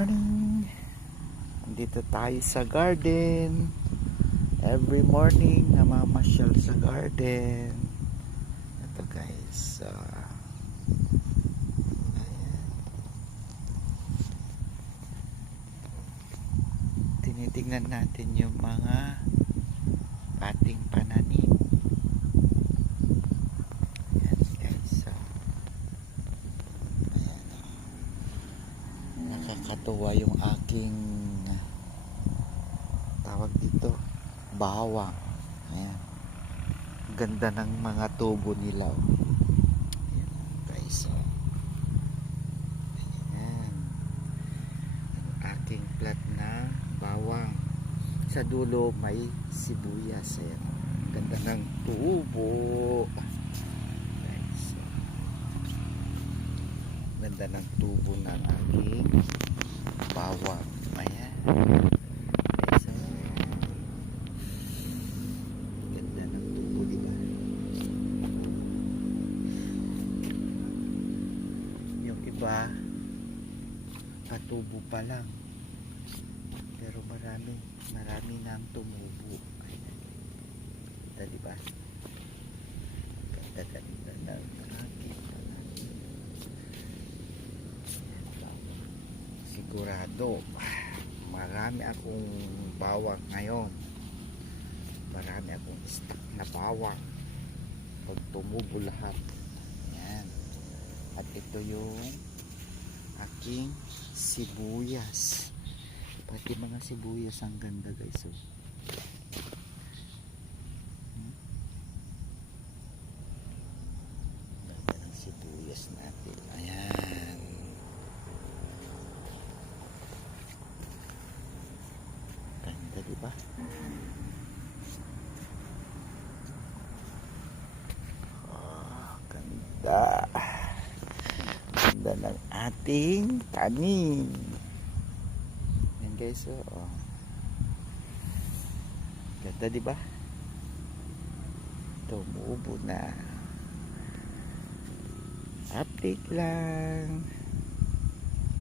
morning. Dito tayo sa garden. Every morning namamasyal sa garden. Ito guys. Ayan. Tinitingnan natin yung mga ating pananim. Ayan guys. Ayan. Nakakatuwa yung aking tawag dito, bawang. Ayan. Ganda ng mga tubo nila. Ayan guys. Ayan. Ang aking plat na bawang. Sa dulo may sibuyas. Ayan. Ganda ng tubo. Guys. Ganda ng tubo ng aking bawang. Ayan. Iba patubo pa lang, pero marami na ang tumubo. Ganda, diba? Ganda ng aking sigurado marami akong bawang ngayon. Marami akong stock na bawang pag tumubo lahat. Ayan. At ito yung aking sibuyas. Pati mga sibuyas ang ganda guys. So, ganda ng sibuyas natin. Ayan. Ganda, diba? Oh, ganda. Ganda ng ating tanim. Yan guys, oh. Ganda, diba? Tumubo na. Update lang.